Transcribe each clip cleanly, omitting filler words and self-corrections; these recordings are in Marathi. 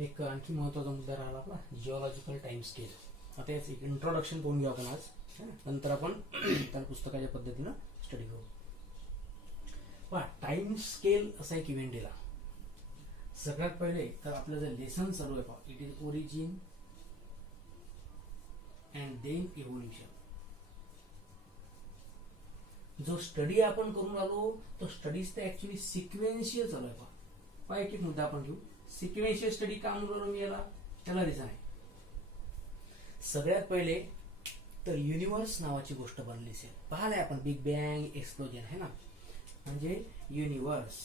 एक आणखी महत्त्वाचा मुद्दा राहिला आपला जिओलॉजिकल टाइम स्केल. आता याचं एक इंट्रोडक्शन करून घेऊ आपण आज, नंतर आपण त्या पुस्तकाच्या पद्धतीनं स्टडी करू. पहा, टाइम स्केल असा एक इव्हेंट दिला. सगळ्यात पहिले तर आपलं जे लेसन चालू आहे पहा, it is origin and then evolution. जो स्टडी आपण करून आलो तो स्टडीज तर ऍक्च्युली सिक्वेन्शियल चालू आहे. पहा एक एक मुद्दा आपण घेऊ. सिक्वेन्शियल स्टडी का म्हणून मी याला त्याला रिझन आहे. सगळ्यात पहिले तर युनिव्हर्स नावाची गोष्ट बनली असेल. पाहिलंय आपण बिग बँग एक्सप्लोजन है ना, म्हणजे युनिव्हर्स.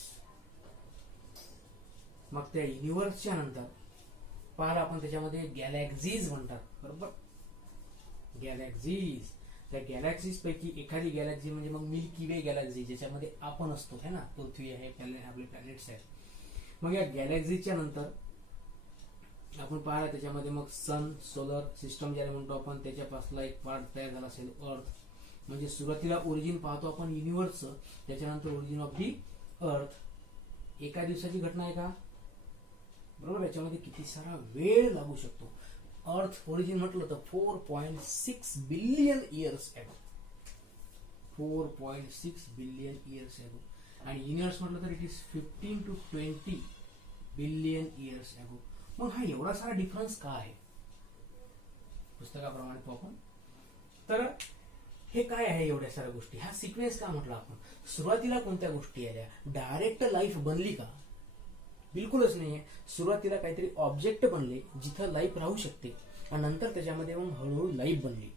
मग त्या युनिव्हर्सच्या नंतर पाहिलं आपण त्याच्यामध्ये गॅलॅक्सीज म्हणतात, बरोबर. गॅलॅक्सीज, त्या गॅलॅक्सीज पैकी एखादी गॅलॅक्सी म्हणजे मग मिल्की वे गॅलॅक्सी, ज्याच्यामध्ये आपण असतो है ना, पृथ्वी आहे, आपले प्लॅनेट्स आहेत. मग या गॅलॅक्सीच्या नंतर आपण पाहिलं त्याच्यामध्ये मग सन, सोलर सिस्टम ज्याला म्हणतो आपण, त्याच्यापासून एक पार्ट तयार झाला असेल अर्थ. म्हणजे सुरुवातीला ओरिजिन पाहतो आपण युनिव्हर्सचं, त्याच्यानंतर ओरिजिन ऑफ दी अर्थ. एका दिवसाची घटना आहे का, बरोबर. याच्यामध्ये किती सारा वेळ लागू शकतो. अर्थ ओरिजिन म्हटलं तर 4.6 billion years ago, 4.6 billion years ago. आणि युनिव्हर्स म्हटलं तर it is 15 to 20 billion years ago. मग हा एवढा सारा डिफरन्स का आहे पुस्तकाप्रमाणे तो आपण, तर हे काय आहे एवढ्या साऱ्या गोष्टी, हा सिक्वेन्स का म्हटलं आपण. सुरुवातीला कोणत्या गोष्टी आल्या, डायरेक्ट लाईफ बनली का, बिलकुलच नाहीये. सुरुवातीला काहीतरी ऑब्जेक्ट बनले जिथं लाईफ राहू शकते, आणि नंतर त्याच्यामध्ये मग हळूहळू लाईफ बनली.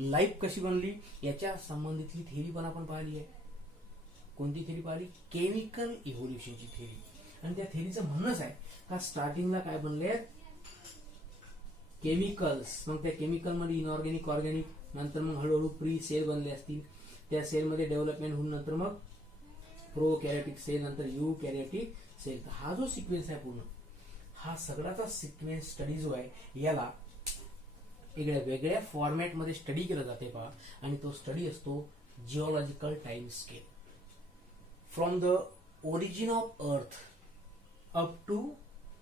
लाईफ कशी बनली याच्या संबंधितली थेरी पण आपण पाहिली आहे. कोणती थेरी पाहिली, केमिकल इव्होल्युशनची थेरी. आणि त्या थेरीचं म्हणणंच आहे का स्टार्टिंगला काय बनले, केमिकल्स. मग त्या केमिकल मध्ये इनऑर्गॅनिक, ऑर्गॅनिक, नंतर मग हळूहळू प्री सेल बनले असतील. त्या सेलमध्ये डेव्हलपमेंट होऊन नंतर मग प्रो कॅरियोटिक सेल, नंतर यू कॅरियोटिक सेल. हा जो सिक्वेन्स आहे पूर्ण, हा सगळ्याचा सिक्वेन्स स्टडी जो आहे याला वेगळ्या फॉर्मॅटमध्ये स्टडी केलं जाते पहा. आणि तो स्टडी असतो geological time scale. From the origin of earth up to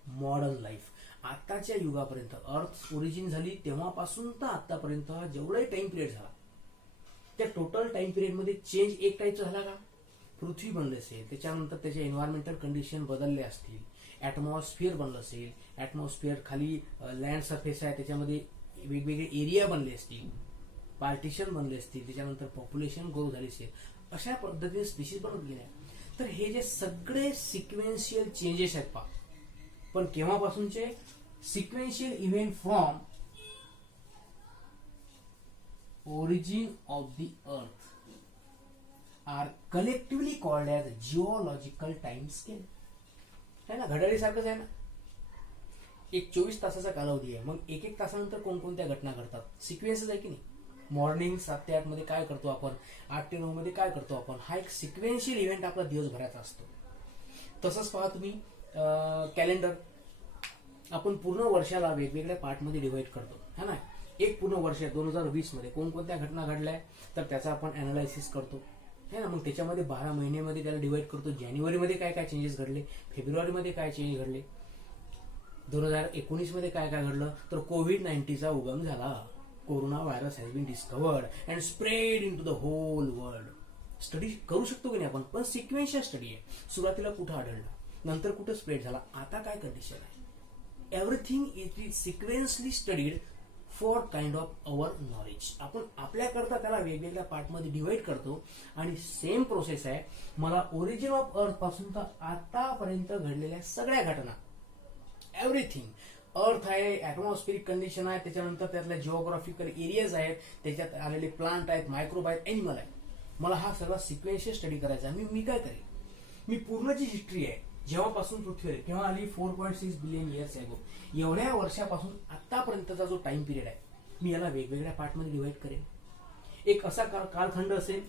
modern life. आताच्या युगापर्यंत, अर्थ ओरिजिन झाली तेव्हापासून तर आतापर्यंत जेवढाही टाइम पिरियड झाला, त्या टोटल टाइम पिरियड मध्ये चेंज एक टाईपचा झाला का, पृथ्वी बनले असेल, त्याच्यानंतर त्याचे एन्व्हायरमेंटल कंडिशन बदलले असतील, ऍटमॉस्फिअर बनलं असेल, ऍटमॉस्फिअर खाली लँड सरफेस आहे त्याच्यामध्ये वेगवेगळे एरिया बनले असतील, पार्टिशन बनले असतील, त्याच्यानंतर पॉप्युलेशन ग्रो झाली असेल, अशा पद्धतीने स्पीशीज बनत गेल्या. तर हे जे सगळे सिक्वेन्शियल चेंजेस आहेत पहा, पण केव्हापासूनचे, sequential event from origin of the earth are collectively called as geological time scale. है ना, घड्याळी सारखंच आहे ना. एक 24 तासाचा कालावधी आहे, मग एक तासानंतर कोणकोणत्या घटना घडतात, सिक्वेन्सच आहे की नाही. मॉर्निंग 7 ते 8 मध्ये काय करतो आपण, 8 ते 9 मध्ये काय करतो आपण, हा एक सिक्वेन्शियल इव्हेंट आपला दिवसभराचा असतो. तसंच पहा तुम्ही कॅलेंडर, आपण पूर्ण वर्षाला वेगवेगळ्या पार्टमध्ये डिवाइड करतो है ना. एक पूर्ण वर्ष 2020 मध्ये कोणकोणत्या घटना घडल्या तर त्याचा आपण अनालायसिस करतो है ना. मग त्याच्यामध्ये 12 महिन्यामध्ये त्याला डिवाइड करतो. जानेवारीमध्ये काय काय चेंजेस घडले, फेब्रुवारीमध्ये काय चेंज घडले, 2019 मध्ये काय काय घडलं, तर कोविड-19चा उगम झाला. Corona virus has been discovered and spread into the whole world. Study करू शकतो की नाही आपण, पण सिक्वेन्शियल स्टडी आहे. सुरुवातीला कुठं आढळला, नंतर कुठं स्प्रेड झाला, आता काय कंडिशन आहे, everything is sequentially studied for kind of our knowledge. आपण आपल्याकरता त्याला वेगवेगळ्या पार्टमध्ये डिवाइड करतो. आणि सेम प्रोसेस आहे, मला ओरिजिन ऑफ अर्थ पासून तर आतापर्यंत घडलेल्या सगळ्या घटना, एव्हरीथिंग. अर्थ आहे, ऍटमॉस्फिअरिक कंडिशन आहे, त्याच्यानंतर त्यातल्या जिओग्राफिकल एरियाज आहेत, त्याच्यात आलेले प्लांट आहेत, मायक्रोब आहेत, एनिमल आहे. मला हा सगळा सिक्वेन्शियल स्टडी करायचा आहे. मी काय करेन, मी पूर्ण जी हिस्ट्री आहे जेव्हापासून पृथ्वी केव्हा आली, 4.6 बिलियन इयर्स एगो, एवढ्या वर्षापासून आतापर्यंतचा जो टाइम पिरियड आहे, मी याला वेगवेगळ्या पार्टमध्ये डिवाइड करेन. एक असा कालखंड असेल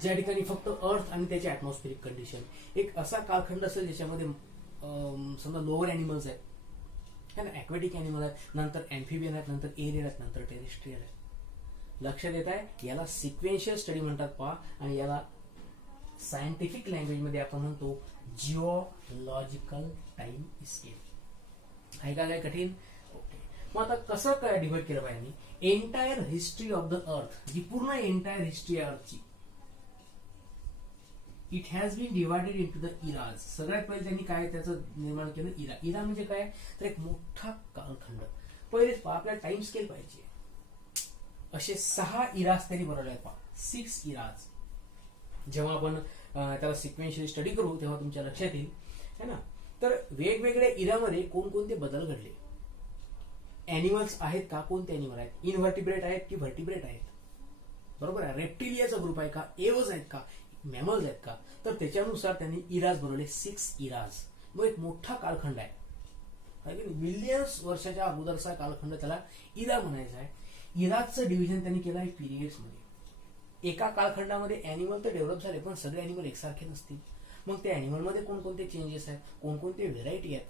ज्या ठिकाणी फक्त अर्थ आणि त्याचे ऍटमॉस्फिअरिक कंडिशन. एक असा कालखंड असेल ज्याच्यामध्ये समजा लोअर अॅनिमल्स आहेत है ना, ॲक्वेटिक अॅनिमल आहेत, नंतर अँफिबियन आहेत, नंतर एरियल आहेत, नंतर टेरेस्ट्रियल आहेत. लक्ष देत आहे, याला सिक्वेन्शियल स्टडी म्हणतात पहा. आणि याला सायंटिफिक लँग्वेज मध्ये आपण म्हणतो जिओलॉजिकल टाइम स्केल. आहे का काय कठीण? ओके. मग आता कसं काय डिवाइड केलं पाहिजे? एंटायर हिस्ट्री ऑफ द अर्थ, जी पूर्ण एंटायर हिस्ट्री आहे अर्थची, it has been divided into the eras. सगळ्यात पहिले त्यांनी काय त्याचं निर्माण केलं? इरा. इरा म्हणजे काय? तर एक मोठा कालखंड. पहिले आपल्याला टाइम स्केल पाहिजे. असे 6 इराज त्यांनी बनवले आहेत. 6 इराज. जेव्हा आपण त्याला सिक्वेन्शियली स्टडी करू तेव्हा तुमच्या लक्षात येईल, है ना. तर वेगवेगळ्या इरामध्ये कोणकोणते बदल घडले? ॲनिमल्स आहेत का? कोणते ॲनिमल आहेत? इनव्हर्टिब्रेट आहेत की व्हर्टिब्रेट आहेत? बरोबर आहे. रेप्टिलियाचा ग्रुप आहे का? एव्हज आहेत का? मॅमल्स आहेत का? तर त्याच्यानुसार त्यांनी इराज बनवले. 6 इराज. मग एक मोठा कालखंड आहे, मिलियन्स वर्षाच्या अगोदरचा कालखंड, त्याला इरा म्हणायचा आहे. इराजचं डिव्हिजन त्यांनी केलं आहे पिरियड्स मध्ये. एका कालखंडामध्ये ॲनिमल तर डेव्हलप झाले, पण सगळे ॲनिमल एकसारखे नसतील. मग त्या ॲनिमलमध्ये कोणकोणते चेंजेस आहेत, कोणकोणते व्हेरायटी आहेत,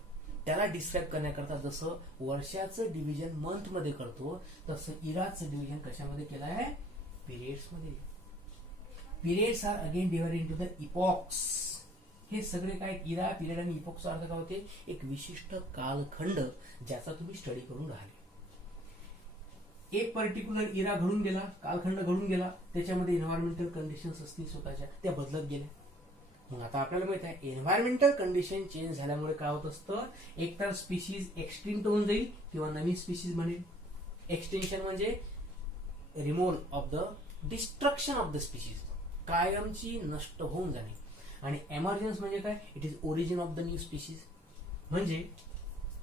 त्याला डिस्क्राईब करण्याकरता जसं वर्षाचं डिव्हिजन मंथ मध्ये करतो, तसं इराजचं डिव्हिजन कशामध्ये केलं आहे? पिरियड्स मध्ये. Periods are again divided into the epochs. हे सगळे काय? इरा, पिरियड आणि इपॉक्सचा अर्थ काय होते? एक विशिष्ट कालखंड ज्याचा तुम्ही स्टडी करून राहिले. एक पर्टिक्युलर इरा घडून गेला, कालखंड घडून गेला, त्याच्यामध्ये एन्व्हायरमेंटल कंडिशन्स असतील स्वतःच्या, त्या बदलत गेल्या. मग आता आपल्याला माहित आहे एन्व्हायरमेंटल कंडिशन चेंज झाल्यामुळे काय होत असतं? एकतर स्पीशीज एक्सटिंक्ट होऊन जाईल किंवा नवीन स्पीशीज बनेल. एक्सटिंक्शन म्हणजे removal of the destruction of the species, कायमची नष्ट होऊन जाणे. आणि एमर्जन्स म्हणजे काय? It is origin of the new species. म्हणजे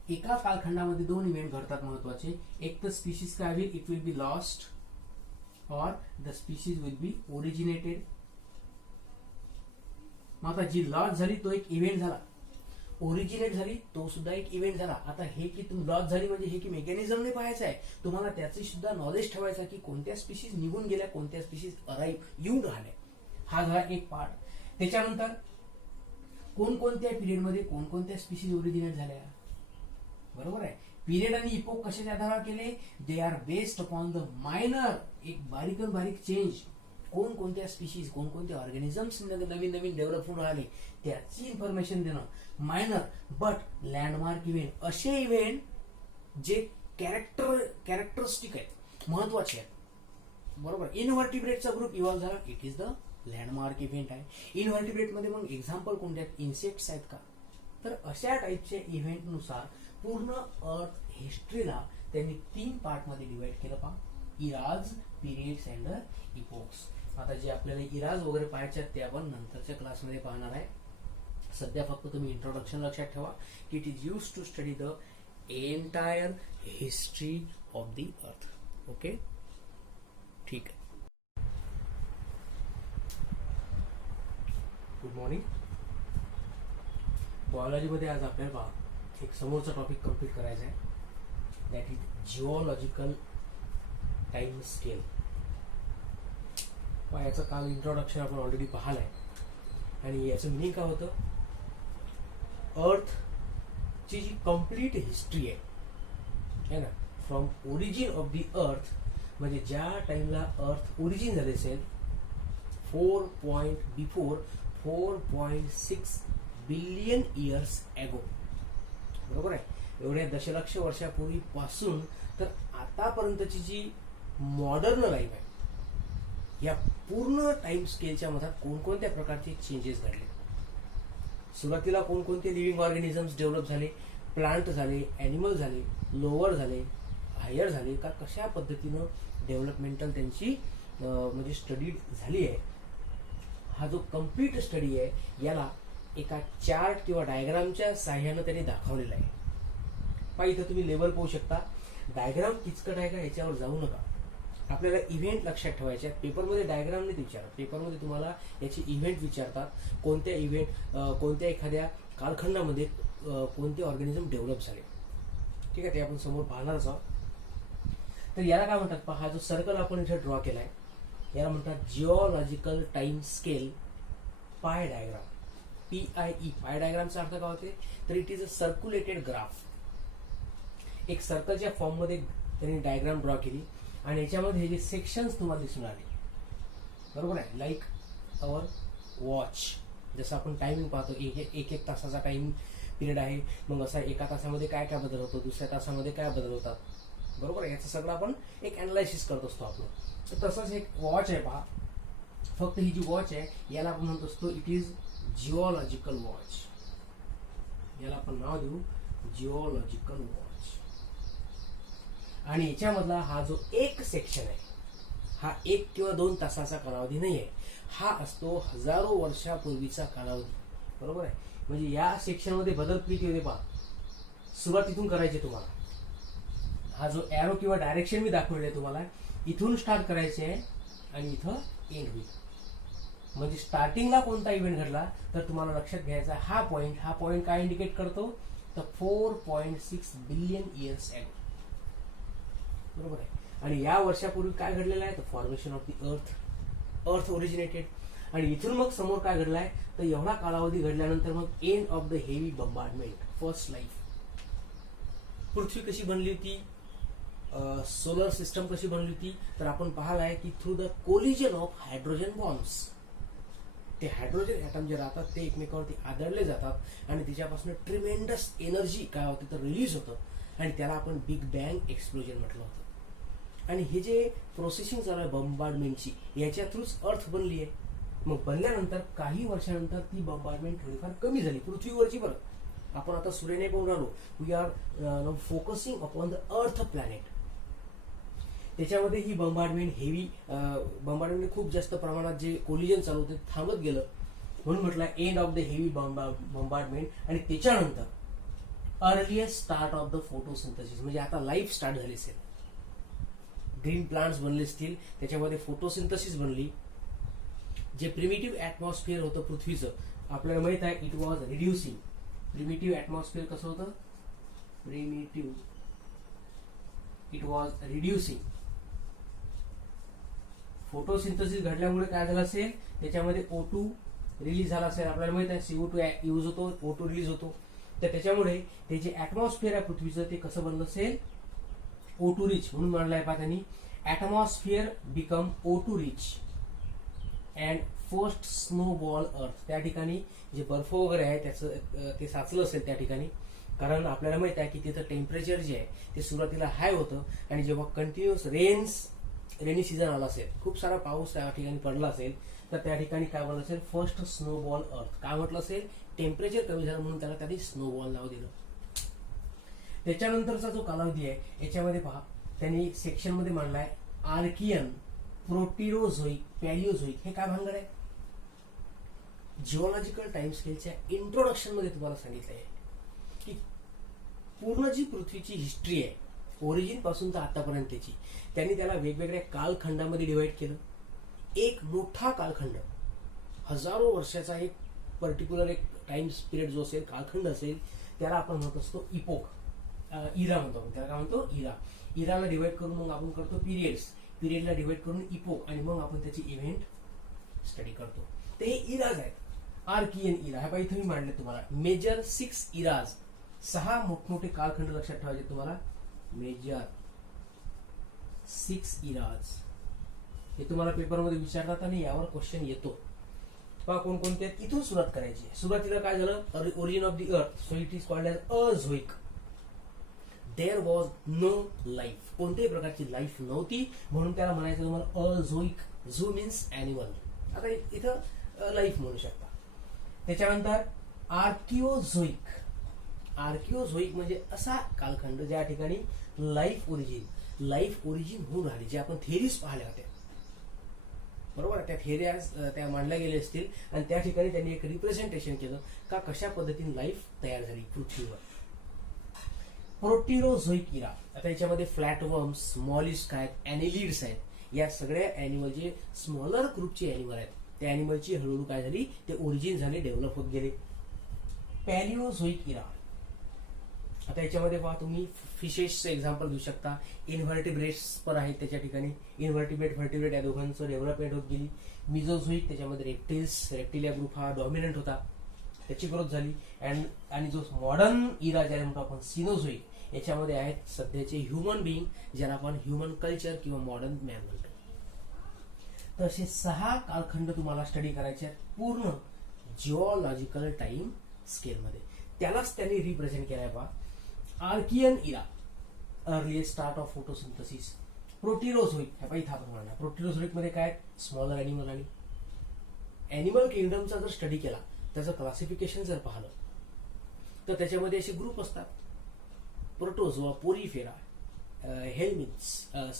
एका कालखंडामध्ये 2 इव्हेंट घडतात महत्वाचे. एक तर स्पीशीज काय होईल? इट विल बी लॉस्ट और the species will be originated. मग आता जी लॉस झाली तो एक इव्हेंट झाला, ओरिजिनेट झाली तो सुद्धा एक इव्हेंट झाला. आता हे की तुम्ही लॉस झाली म्हणजे हे की मेकॅनिझम नाही पाहायचं आहे, तुम्हाला त्याची सुद्धा नॉलेज ठेवायचं की कोणत्या स्पीशीज निघून गेल्या, कोणत्या स्पीशीज अराईव्ह येऊन राहिल्या. हा झाला एक पार्ट. त्याच्यानंतर कोणकोणत्या पिरियडमध्ये कोणकोणत्या स्पीशीज ओरिजिनेट झाल्या. बरोबर आहे. पिरियड आणि इपोक कशाच्या आधारावर केले? They are based upon the minor, एक बारीक बारीक चेंज. कोणकोणत्या स्पीशीज, कोणकोणते ऑर्गॅनिझम्स नवीन नवीन डेव्हलप होऊन राहिले त्याची इन्फॉर्मेशन देणं. मायनर बट लँडमार्क इव्हेंट, असे इव्हेंट जे कॅरेक्टरिस्टिक आहेत, महत्वाचे आहेत. बरोबर. इनव्हर्टिब्रेटचा ग्रुप इव्हॉल्व झाला, it is the landmark event आहे. इनव्हर्टिब्रेट मध्ये मग एक्झाम्पल कोणते आहेत? इन्सेक्ट्स आहेत का? तर अशा टाईपचे इव्हेंटनुसार पूर्ण अर्थ हिस्ट्रीला त्यांनी 3 पार्ट मध्ये डिवाइड केलं. पहा, इराज, पिरियड्स अँड इपोक्स. आता जे आपल्याला इराज वगैरे पाहायचे ते आपण नंतरच्या क्लासमध्ये पाहणार आहे. सध्या फक्त तुम्ही इंट्रोडक्शन लक्षात ठेवा की it is use to study the entire history of the earth. Okay, ठीक आहे. Good morning. बायोलॉजीमध्ये आज आपल्याला एक समोरचा टॉपिक कंप्लीट करायचा आहे, that is geological time scale. याचं काल इंट्रोडक्शन आपण ऑलरेडी पाहिलंय. आणि याचं मिनिंग काय होतं? अर्थची जी कम्प्लीट हिस्ट्री आहे ना, फ्रॉम ओरिजिन ऑफ द अर्थ, म्हणजे ज्या टाइमला अर्थ ओरिजिन झाले असेल 4.6 बिलियन इयर्स ॲगो. बरोबर आहे. एवढ्या दशलक्ष वर्षापूर्वीपासून तर आतापर्यंतची जी मॉडर्न लाईफ आहे, या पूर्ण टाइम स्केलच्या मधात कोणकोणत्या प्रकारचे चेंजेस घडले. सुरुवातीला कोणकोणते लिव्हिंग ऑर्गॅनिझम्स डेव्हलप झाले, प्लांट झाले, ॲनिमल झाले, लोअर झाले, हायर झाले का, कशा पद्धतीनं डेव्हलपमेंटल त्यांची म्हणजे स्टडी झाली आहे. हा जो कम्प्लीट स्टडी आहे याला एका चार्ट किंवा डायग्रामच्या साह्यानं त्यांनी दाखवलेला आहे. पहा, इथं तुम्ही लेवल पाहू शकता. डायग्राम किचकट आहे का याच्यावर जाऊ नका. आपल्याला इव्हेंट लक्षात ठेवायचे आहेत. पेपरमध्ये डायग्राम नाही विचारत, पेपरमध्ये तुम्हाला याचे इव्हेंट विचारतात. कोणत्या इव्हेंट, कोणत्या एखाद्या कालखंडामध्ये कोणते ऑर्गॅनिझम डेव्हलप झाले. ठीक आहे, ते आपण समोर पाहणारच आहोत. तर याला काय म्हणतात? पहा, हा जो सर्कल आपण इथे ड्रॉ केलाय याला म्हणतात geological time scale pie diagram. PIE, पाय डायग्रामचा अर्थ काय होते? तर it is a circulated graph. एक सर्कलच्या फॉर्म मध्ये त्यांनी डायग्राम ड्रॉ केली आणि याच्यामध्ये हे जे सेक्शन्स तुम्हाला दिसून आले, बरोबर आहे, लाईक अवर वॉच. जसं आपण टायमिंग पाहतो, एक तासाचा टाइम पिरियड आहे, मग असा एका तासामध्ये काय काय बदल होतो, दुसऱ्या तासामध्ये काय बदल होतात, बरोबर आहे. याचं सगळं आपण एक अनालायसिस करत असतो आपलं. तर तसंच एक वॉच आहे पहा, फक्त ही जी वॉच आहे याला आपण म्हणत असतो इट इज जिओलॉजिकल वॉच. याला आपण नाव देऊ जिओलॉजिकल वॉच. आणि याच्यामधला हा जो एक सेक्शन आहे हा 1 किंवा 2 तासाचा कालावधी नाही आहे, हा असतो हजारो वर्षापूर्वीचा कालावधी, बरोबर आहे. म्हणजे या सेक्शन मध्ये बदल किती होते पहा. सुरुवातीतून करायचे तुम्हाला. हा जो एरो किंवा डायरेक्शन मी दाखवलेलं आहे तुम्हाला, इथून स्टार्ट करायचे आहे आणि इथं एंड होईल. म्हणजे स्टार्टिंगला कोणता इव्हेंट घडला तर तुम्हाला लक्षात घ्यायचा हा पॉइंट काय इंडिकेट करतो तर 4.6 बिलियन इयर्स एगो, बरोबर आहे. आणि या वर्षापूर्वी काय घडलेलं आहे तर फॉर्मेशन ऑफ द अर्थ ओरिजिनेटेड. आणि इथून मग समोर काय घडलं आहे तर एवढा कालावधी घडल्यानंतर मग end of the heavy bombardment, first life. पृथ्वी कशी बनली होती, सोलर सिस्टम कशी बनली होती तर आपण पाहिलं आहे की through the collision of hydrogen bombs. ते हायड्रोजन ॲटम जे राहतात ते एकमेकावरती आदळले जातात आणि त्याच्यापासून ट्रिमेंडस एनर्जी काय होते तर रिलीज होतं आणि त्याला आपण बिग बँग एक्सप्लोजन म्हटलं होतं. आणि हे जे प्रोसेसिंग चालू आहे बंबार्डमेंटची, याच्या थ्रूच अर्थ बनली आहे. मग बनल्यानंतर काही वर्षानंतर ती बंबार्डमेंट थोडीफार कमी झाली पृथ्वीवरची. बरं, आपण आता सूर्याने पाहून आलो, we are focusing upon the earth planet. त्याच्यामध्ये ही बंबार्डमेंट हेवी बंबार्डमेंट खूप जास्त प्रमाणात जे कोलिजन चालू होते थांबत गेलं, म्हणून म्हटलं एंड ऑफ द हेवी बंबार्डमेंट. आणि त्याच्यानंतर earliest start of the photosynthesis, म्हणजे आता लाईफ स्टार्ट झाली असेल, ग्रीन प्लांट्स बनले असतील, त्याच्यामध्ये फोटोसिंथेसिस बनली. जे प्रिमिटिव्ह ऍटमॉस्फिअर होतं पृथ्वीचं आपल्याला माहित आहे it was reducing. Primitive atmosphere कसं होतं, primitive it was reducing. Photosynthesis घडल्यामुळे काय झालं असेल त्याच्यामध्ये O2 रिलीज झाला असेल, आपल्याला माहित आहे CO2 यूज होतो, O2 रिलीज होतो. तर त्याच्यामुळे ते जे ऍटमॉस्फिअर आहे पृथ्वीचं ते कसं बनलं असेल O2 रिच, म्हणून म्हणलंय पहा त्यांनी atmosphere become O2 rich and first snowball अर्थ. त्या ठिकाणी जे बर्फ वगैरे आहे त्याचं ते साचलं असेल त्या ठिकाणी, कारण आपल्याला माहित आहे की तिथं टेम्परेचर जे आहे ते सुरुवातीला हाय होतं आणि जेव्हा कंटिन्युअस रेनी सीझन आला असेल, खूप सारा पाऊस त्या ठिकाणी पडला असेल, तर त्या ठिकाणी काय बनलं असेल फर्स्ट स्नोबॉल अर्थ. काय म्हटलं असेल टेम्परेचर कमी झालं म्हणून त्याला त्यांनी स्नोबॉल नाव दिलं. त्याच्यानंतरचा जो कालावधी आहे याच्यामध्ये पहा त्यांनी सेक्शन मध्ये मांडलाय आर्कियन, प्रोटिरोझोइक, पॅलिओझोइक. हे काय भानगड आहे, जिओलॉजिकल टाइम स्केलच्या इंट्रोडक्शन मध्ये तुम्हाला सांगितलं आहे की पूर्ण जी पृथ्वीची हिस्ट्री आहे ओरिजिन पासून तर आतापर्यंतची, त्यांनी त्याला वेगवेगळ्या कालखंडामध्ये डिवाइड केलं. एक मोठा कालखंड हजारो वर्षाचा एक पर्टिक्युलर एक टाइम पिरियड जो असेल, कालखंड असेल, त्याला आपण म्हणत असतो इपोक, इरा म्हणतो आपण त्याला. काय म्हणतो इरा. इराला डिवाइड करून मग आपण करतो पिरियडला डिवाइड करून इपोक आणि मग आपण त्याची इव्हेंट स्टडी करतो. ते हे इराज आहेत. आर्कियन इरा, ह्या इथे मी मांडले तुम्हाला. मेजर 6 इराज, 6 मोठमोठे कालखंड लक्षात ठेवायचे तुम्हाला. मेजर 6 इराज हे तुम्हाला पेपरमध्ये विचारतात आणि यावर क्वेश्चन येतो. पहा कोणकोणते आहेत, इथून सुरुवात करायची. सुरुवातीला काय झालं origin of the earth, so it is called age Azoic. There was no life, कोणत्याही प्रकारची लाईफ नव्हती म्हणून त्याला म्हणायचं तुम्हाला अझोइक. झू मीन्स अॅनिमल, आता इथं लाईफ म्हणू शकता. त्याच्यानंतर आर्किओझोइक. आर्किओझोइक म्हणजे असा कालखंड ज्या ठिकाणी लाईफ ओरिजिन होऊन राहिली, जे आपण थेरीज पाहिल्या होत्या, बरोबर. त्या थेरीज त्या मांडल्या गेल्या असतील आणि त्या ठिकाणी त्यांनी एक रिप्रेझेंटेशन केलं का कशा पद्धतीने लाईफ तयार झाली पृथ्वीवर. प्रोटिरोझोइक इरा, आता याच्यामध्ये फ्लॅट वर्म्स, मॉलिस्क आहेत, ॲनिलिड्स आहेत. या सगळ्या ॲनिमल जे स्मॉलर ग्रुपचे ॲनिमल आहेत त्या ॲनिमलची हळूहळू काय झाली ते ओरिजिन झाले, डेव्हलप होत गेले. पॅलिओझोइक इरा, आता याच्यामध्ये पहा तुम्ही फिशेसचं एक्झाम्पल घेऊ शकता. इन्व्हर्टिब्रेट्स पण आहेत त्याच्या ठिकाणी. इन्व्हर्टिब्रेट व्हर्टिब्रेट या दोघांचं डेव्हलपमेंट होत गेली. मिझोझोइक, त्याच्यामध्ये रेप्टिलिया ग्रुप हा डॉमिनंट होता, त्याची ग्रोथ झाली. आणि जो मॉडर्न इरा ज्याला म्हणतो आपण सिनोझोइक, याच्यामध्ये आहेत सध्याचे ह्युमन बिईंग, ज्याला आपण ह्युमन कल्चर किंवा मॉडर्न मॅन म्हणतो. तर असे 6 कालखंड तुम्हाला स्टडी करायचे आहेत पूर्ण जिओलॉजिकल टाइम स्केलमध्ये. त्यालाच त्यांनी रिप्रेझेंट केलाय बा. Archean era, earliest start of photosynthesis. Proterozoic, ह्या इथं आपण म्हणणार प्रोटिरोझोइक मध्ये काय, स्मॉलर ॲनिमल आणि ॲनिमल किंगडमचा जर स्टडी केला, त्याचं क्लासिफिकेशन जर पाहिलं तर त्याच्यामध्ये असे ग्रुप असतात. Protozoa, Porifera, helminths,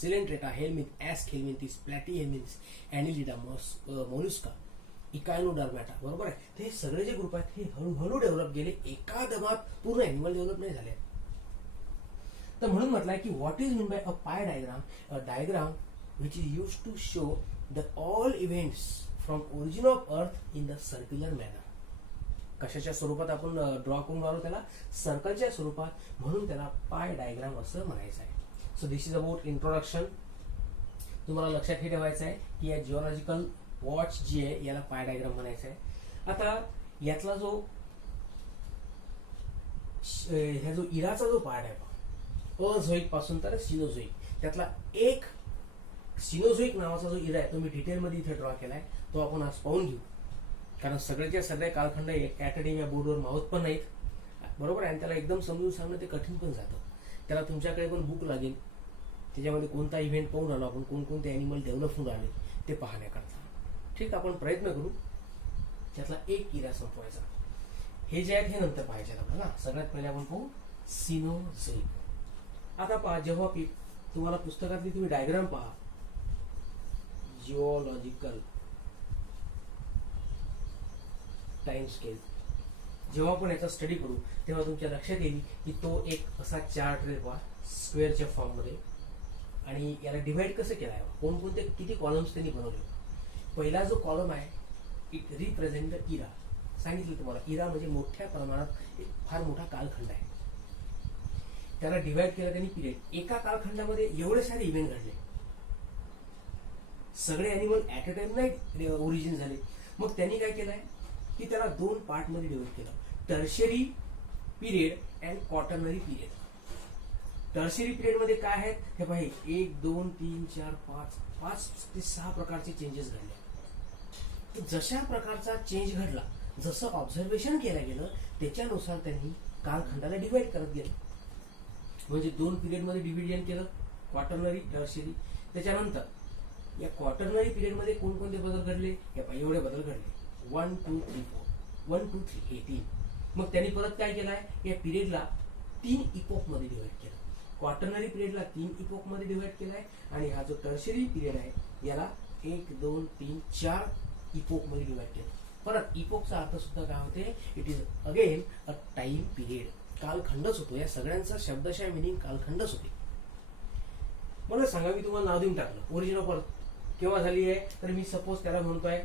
Coelenterata, helminth, Aschelminthes, Platyhelminthes, Annelida, Mollusca, Echinodermata. बरोबर आहे. ते सगळे जे ग्रुप आहेत हे हळूहळू डेव्हलप गेले, एका दमात पूर्ण ॲनिमल डेव्हलप नाही झाले. तर म्हणून म्हटलंय की what is mean by a pie diagram, a diagram which is use to show the all events from origin of earth in the circular manner. कशाच्या स्वरूपात आपण ड्रॉ करून राहिलो, त्याला सर्कलच्या स्वरूपात, म्हणून त्याला पाय डायग्राम असं म्हणायचं आहे. So this is about introduction. तुम्हाला लक्षात हे ठेवायचं आहे की या जिओलॉजिकल वॉच जी आहे याला पाय डायग्राम म्हणायचं आहे. आता यातला जो ह्या जो इराचा जो पार्ट आहे, अझोईक पासून तर सिनोझोईक, त्यातला एक सिनोझोईक नावाचा जो इरा आहे तो मी डिटेलमध्ये इथे ड्रॉ केलाय, तो आपण आज पाहून घेऊ. कारण सगळ्याच्या सगळे कालखंड अकॅडमिया बोर्डवर मावत पण नाहीत, बरोबर आहे, आणि त्याला एकदम समजून सांगणं ते कठीण पण जातं. त्याला तुमच्याकडे पण बुक लागेल, त्याच्यामध्ये कोणता इव्हेंट पाहून राहिलो आपण, कोणकोणते ॲनिमल डेव्हलप होऊन राहिले ते पाहण्याकरता. ठीक, आपण प्रयत्न करू त्यातला एक इरा संपवायचा. हे जे आहेत हे नंतर पाहायचे आपल्याला. सगळ्यात पहिले आपण पाहू सिनोझोईक. आता पहा, जेव्हा तुम्हाला पुस्तकातली तुम्ही डायग्राम पहा, जिओलॉजिकल टाइम स्केल, जेव्हा आपण याचा स्टडी करू तेव्हा तुमच्या लक्षात येईल की तो एक असा चार्ट पहा स्क्वेअरच्या फॉर्म मध्ये, आणि याला डिवाइड कसं केलं आहे, कोणकोणते किती कॉलम्स त्यांनी बनवले. पहिला जो कॉलम आहे इट रिप्रेझेंट द इरा. सांगितलं तुम्हाला, इरा म्हणजे मोठ्या प्रमाणात एक फार मोठा कालखंड आहे. त्याला डिवाइड केला त्यांनी पिरियड. एका कालखंडामध्ये एवढे सारे इव्हेंट घडले, सगळे ॲनिमल ऍट अ टाइम नाही ओरिजिन झाले. मग त्यांनी काय केलंय की त्याला दोन पार्ट मध्ये डिवाइड केलं, tertiary period and quaternary period. Tertiary period मध्ये काय आहेत हे पाहिजे, 1 2 3 4 5 ते 6 प्रकारचे चेंजेस घडले. जशा प्रकारचा चेंज घडला, जसं ऑब्झर्वेशन केलं गेलं त्याच्यानुसार त्यांनी कालखंडाला डिवाइड करत गेलं. म्हणजे दोन पिरियड मध्ये डिव्हिजन केलं, क्वाटर्नरी, टर्शरी. त्याच्यानंतर या क्वाटर्नरी पिरियड मध्ये कोणकोणते बदल घडले, एवढे बदल घडले, 1 2 3 4, 1 2 3 हे 3. मग त्यांनी परत काय केलंय, या पिरियडला 3 इपोक मध्ये डिवाइड केलं. क्वाटर्नरी पिरियडला 3 इपोक मध्ये डिवाइड केलाय, आणि हा जो टर्शरी पिरियड आहे याला 1 2 3 4 इपोक मध्ये डिवाइड केलं. परत इपोकचा अर्थ सुद्धा काय होते, it is again a time period. कालखंडच होतो, या सगळ्यांचा शब्दशः मिनिंग कालखंडच होते. मला सांगा, मी तुम्हाला नाव देऊन टाकलं ओरिजिन ऑफ अर्थ केव्हा झाली आहे, तर मी सपोज त्याला म्हणतोय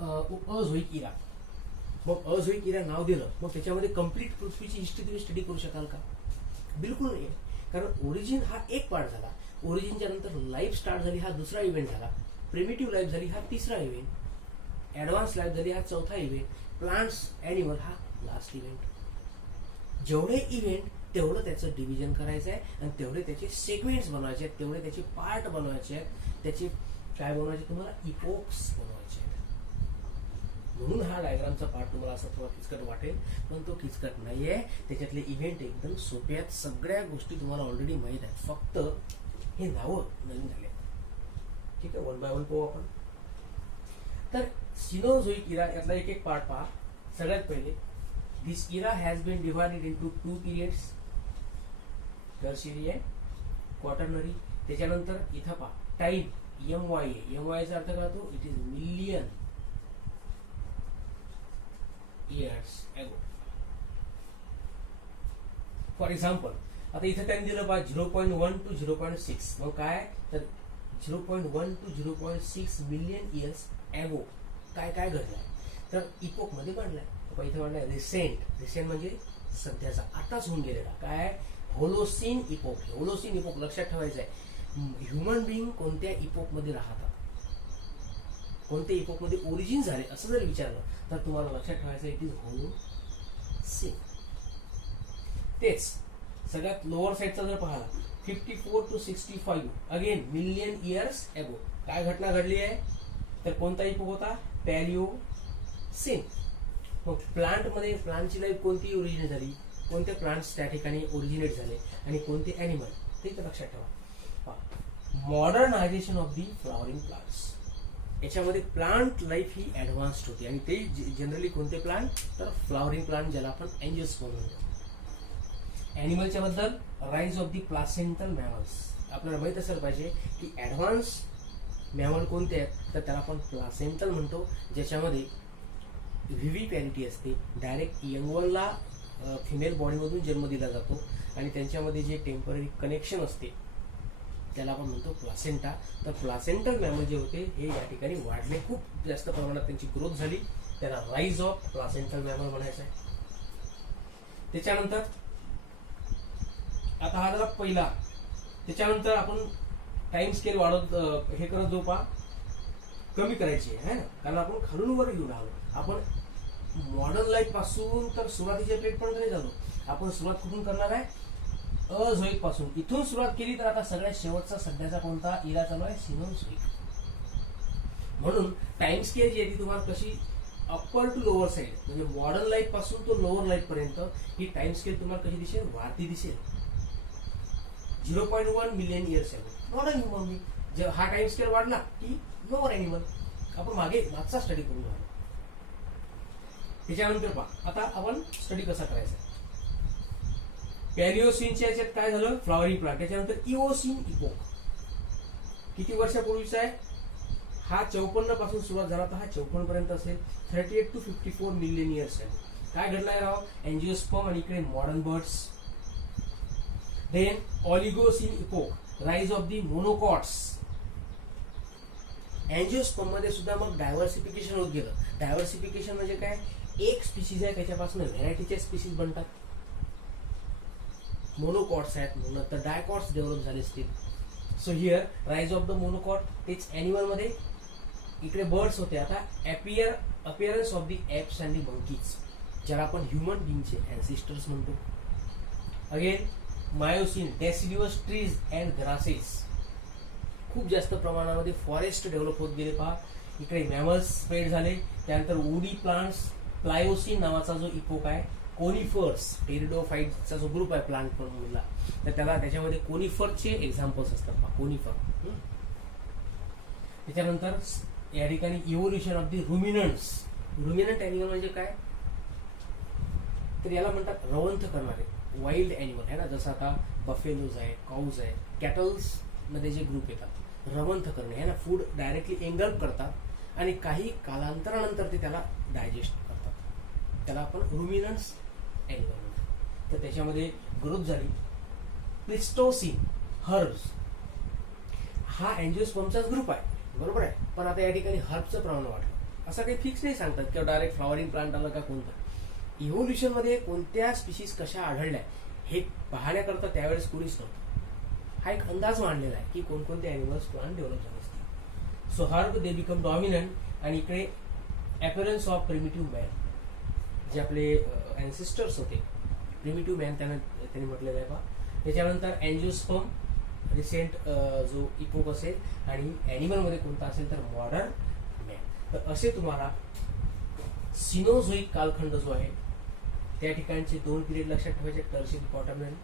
अझोईक इरा. मग अझोईक इरा नाव दिलं, मग त्याच्यामध्ये कंप्लीट पृथ्वीची हिस्ट्री तुम्ही स्टडी करू शकाल का? बिलकुल नाही, कारण ओरिजिन हा एक पार्ट झाला. ओरिजिनच्या नंतर लाईफ स्टार्ट झाली, हा दुसरा इव्हेंट झाला. प्रिमिटिव्ह लाईफ झाली, हा तिसरा इव्हेंट. ऍडव्हान्स लाईफ झाली, हा चौथा इव्हेंट. प्लांट्स, ॲनिमल, हा लास्ट इव्हेंट. जेवढे इव्हेंट तेवढं त्याचं डिव्हिजन करायचं आहे, आणि तेवढे त्याचे सेगमेंट्स बनवायचे आहेत, तेवढे त्याचे पार्ट बनवायचे आहेत, त्याचे काय बनवायचे, तुम्हाला इपोक्स बनवायचे आहेत. म्हणून हा डायग्रामचा पार्ट तुम्हाला असं थोडा किचकट वाटेल, पण तो किचकट नाहीये. त्याच्यातले इव्हेंट एकदम सोपे आहेत, सगळ्या गोष्टी तुम्हाला ऑलरेडी माहीत आहेत, फक्त हे नावं नवीन झाले. ठीक आहे, 1 बाय 1 पाहू आपण. तर सिनोझोईक इरा यातला एक एक पार्ट पहा. सगळ्यात पहिले, this era has been divided into 2 periods, tertiary आहे, क्वाटर्नरी. त्याच्यानंतर इथं पहा टाइम, MY. MYचा अर्थ काय होतो, it is million years ago. For example, आता इथं त्यांनी दिलं पहा 0.1 to 0.6. मग काय, तर 0.1 to 0.6 मिलियन इयर्स एगो काय काय घडलंय, तर इपोक मध्ये घडलाय. इथे म्हणलंय रिसेंट. रिसेंट म्हणजे सध्याचा, आताच होऊन गेलेला. काय, होलोसीन इपोक. होलोसीन इपोक लक्षात ठेवायचं आहे. ह्युमन बिईंग कोणत्या इपोक मध्ये राहतात, कोणत्या इपोक मध्ये ओरिजिन झाले, असं जर विचारलं तर तुम्हाला लक्षात ठेवायचं इट इज होलोसीन. तेच सगळ्यात लोअर साईडचा जर पाहिला 54 to 65 अगेन मिलियन इयर्स एगो काय घटना घडली आहे, तर कोणता इपोक होता, पॅलिओ सेम. मग प्लांटमध्ये प्लांटची लाईफ कोणती ओरिजिनेट झाली, कोणते प्लांट्स त्या ठिकाणी ओरिजिनेट झाले आणि कोणते ॲनिमल, ते तर लक्षात ठेवा. Modernisation of the flowering plants, याच्यामध्ये प्लांट लाईफ ही ऍडव्हान्स्ड होती आणि ते जनरली कोणते प्लांट, तर फ्लॉवरिंग प्लांट, ज्याला आपण अँजिओस्पर्म म्हणतो. ॲनिमलच्या बद्दल rise of the placental mammals, आपल्याला माहित असायला पाहिजे की ऍडव्हान्स मॅमल कोणते आहेत, तर त्याला आपण प्लासेंटल म्हणतो, ज्याच्यामध्ये व्हिव्हिपॅरिटी असते. डायरेक्ट यंगवनला फिमेल बॉडीमधून जन्म दिला जातो आणि त्यांच्यामध्ये जे टेम्पररी कनेक्शन असते त्याला आपण म्हणतो प्लासेंटा. तर प्लासेंटल मॅमल जे होते हे या ठिकाणी वाढले, खूप जास्त प्रमाणात त्यांची ग्रोथ झाली, त्याला राईज ऑफ प्लासेंटल मॅमल म्हणायचं आहे. त्याच्यानंतर आता हा झाला पहिला. त्याच्यानंतर आपण टाइम स्केल वाढवत हे करत जो कमी करायची आहे ना, कारण आपण खालून वर घेऊन आलो. आपण मॉडर्न लाईफ पासून तर सुरुवातीच्या प्लेट पण नाही झालो, आपण सुरुवात कुठून करणार आहे, अझोईक पासून. इथून सुरुवात केली तर आता सगळ्यात शेवटचा सध्याचा कोणता इरा चालू आहे, सिनोझोईक. म्हणून टाइम स्केल जी आहे ती तुम्हाला कशी अप्पर टू लोअर साईड, म्हणजे मॉडर्न लाईफ पासून तो लोअर लाईफ पर्यंत ही टाइम स्केल तुम्हाला कशी दिसेल, वाढती दिसेल. 0.1 मिलियन इयर्स आहे मॉडर्न ह्युमन बिंग. हा टाइम स्केल वाढला की लोअर ॲनिमल. आपण मागचा स्टडी करून राहिलो. त्याच्यानंतर पहा आता आपण स्टडी कसा करायचा. पॅलिओसिनच्या याच्यात काय झालं, फ्लॉवरिंग प्लांट. त्याच्यानंतर इओसिन इपोक, किती वर्षापूर्वीचा आहे हा, 54 पासून सुरुवात झाला तर हा 54 पर्यंत असेल. 38 to 54 मिलियन इयर्स आहे. काय घडलं आहे राव, अँजिओस्पर्म आणि इकडे modern birds. Then Oligocene epoch, rise of the monocots. Angiosperm मध्ये सुद्धा मग डायव्हर्सिफिकेशन होत गेलं. डायव्हर्सिफिकेशन म्हणजे काय, एक स्पीसीज आहे त्याच्यापासून व्हरायटीचे स्पीसीज बनतात. मोनोकॉट्स आहेत म्हणून तर डायकॉट्स डेव्हलप झाले असतील. So here rise of the monocot. तेच ॲनिमल मध्ये इकडे बर्ड्स होते. आता appearance of the apes and the monkeys, ज्याला आपण ह्युमन बिंगचे अँसिस्टर्स म्हणतो. Again Miocene, deciduous trees and grasses, खूप जास्त प्रमाणामध्ये फॉरेस्ट डेव्हलप होत गेले. पहा इकडे मॅमल्स स्प्रेड झाले. त्यानंतर वुडी प्लांट्स, प्लायोसिन नावाचा जो इपोक आहे, कोनिफर्स, टेरिडोफाईटचा जो ग्रुप आहे प्लांट फॅमिलीला, तर त्याच्यामध्ये कोनिफरचे एक्झाम्पल्स असतात. कोनिफर. त्याच्यानंतर या ठिकाणी इव्होल्युशन ऑफ दी रुमिनंट्स. रुमिनंट ॲनिमल म्हणजे काय, तर याला म्हणतात रवंथ करणारे वाईल्ड ॲनिमल आहे ना, जसं आता बफेलोज आहे, काऊज आहे, कॅटल्स मध्ये जे ग्रुप येतात, रवंथ करणे आहे ना, फूड डायरेक्टली एंगल्प करतात आणि काही कालांतरानंतर ते त्याला डायजेस्ट करतात, त्याला आपण रुमिनंट्स ॲनिमल म्हणतो. तर त्याच्यामध्ये ग्रोथ झाली. प्लिस्टोसिन, हर्ब्स, हा अँजिओस्पर्मचाच ग्रुप आहे, बरोबर आहे. पण आता या ठिकाणी हर्बचं प्रमाण वाढलं. असं काही फिक्स नाही सांगतात किंवा डायरेक्ट फ्लॉवरिंग प्लांट आलं का कोणतं. इव्होल्युशन मध्ये कोणत्या स्पीशीज कशा आढळल्या हे पाहण्याकरता त्यावेळेस कोणीच नव्हतं. हा एक अंदाज मांडलेला आहे की कोणकोणते ॲनिमल्स प्लांट डेव्हलप झाले असतील. So herb they become dominant. आणि इकडे अपीअरन्स ऑफ प्रिमिटिव्ह मॅन, जे आपले अँसिस्टर्स होते, प्रिमिटिव्ह मॅन त्यांनी म्हटलेलं आहे. पहा त्याच्यानंतर अँजिओस्पर्म रिसेंट जो इपोक असेल आणि ॲनिमलमध्ये कोणता असेल तर मॉडर्न मॅन. तर असे तुम्हाला सिनोझोईक कालखंड जो आहे त्या ठिकाणचे 2 पिरियड लक्षात ठेवायचे, टर्शियन, क्वाटर्नरी.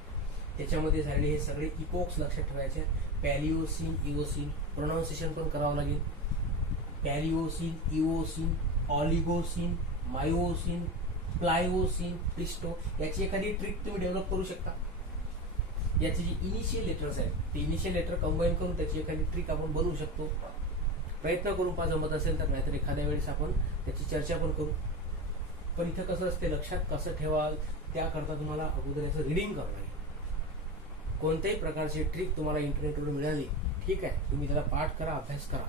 त्याच्यामध्ये झालेले हे सगळे इपोक्स लक्षात ठेवायचे. पॅलिओसिन, इओसिन, प्रोनाऊन्सिएशन पण करावं लागेल. पॅलिओसिन, इओसिन, ऑलिगोसिन, मायोसिन, प्लायोसिन, प्लिस्टो. याची एखादी ट्रिक तुम्ही डेव्हलप करू शकता. याचे जे इनिशियल लेटर्स आहेत ते इनिशियल लेटर कंबाईन करून त्याची एखादी ट्रिक आपण बनवू शकतो. प्रयत्न करून पहा, जमत असेल तर, नाहीतर एखाद्या वेळेस आपण त्याची चर्चा पण करू. पण इथं कसं असते, लक्षात कसं ठेवाल त्याकरता तुम्हाला अगोदर याचं रिडिंग करावं लागेल. कोणत्याही प्रकारची ट्रिक तुम्हाला इंटरनेटवर मिळाली, ठीक आहे, तुम्ही त्याला पाठ करा, अभ्यास करा.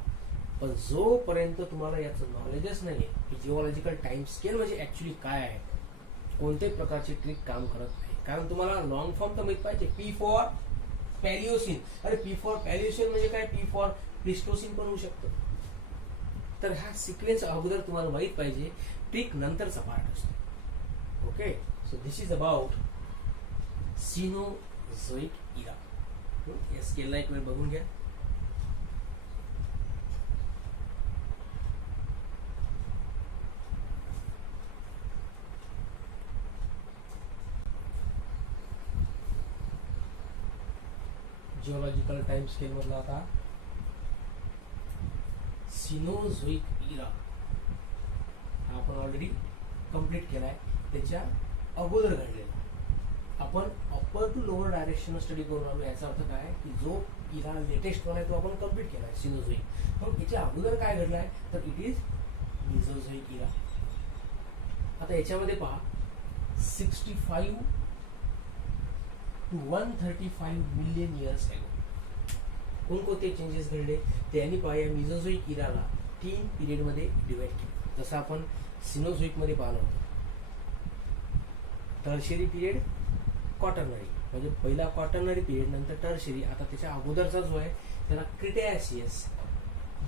पण जोपर्यंत तुम्हाला याचं नॉलेजच नाही आहे की जिओलॉजिकल टाइम स्केल म्हणजे ऍक्च्युली काय आहे, कोणत्याही प्रकारची ट्रिक काम करत नाही. कारण तुम्हाला लॉंग फॉर्म तर माहित पाहिजे. P for Paleocene. अरे पी फॉर पॅलिओसिन म्हणजे काय, पी फॉर प्लिस्टोसिन पण होऊ शकतं. तर हा सिक्वेन्स अगोदर तुम्हाला माहित पाहिजे, ट्रिक नंतरचा पार्ट असतो. Okay, so this is about Cenozoic era. या स्केलला एक वेळ बघून घ्या. जिओलॉजिकल टाइम स्केल मधला आता सिनोझोइक इरा हा आपण ऑलरेडी कंप्लीट केलाय. त्याच्या अगोदर घडलेला आपण upper to lower direction study करून आलो. याचा अर्थ काय की जो इरा लेटेस्ट वन आहे तो आपण कंप्लीट केलाय सिनोझोइक. मग याच्या अगोदर काय घडलाय तर इट इज मिझोझोइक इरा. आता याच्यामध्ये पहा 65 to 135 मिलियन इयर्स एगो कोणकोणते चेंजेस घडले त्यांनी पहा या मिझोझोइक इराला 3 पिरियड मध्ये डिवाइड केले. जसं आपण सिनोझोइक मध्ये पाहिलं होतं. टर्शरी पिरियड, क्वाटर्नरी म्हणजे पहिला क्वाटर्नरी पिरियड, नंतर टर्शरी. आता त्याच्या अगोदरचा जो आहे त्याला क्रिटॅसियस,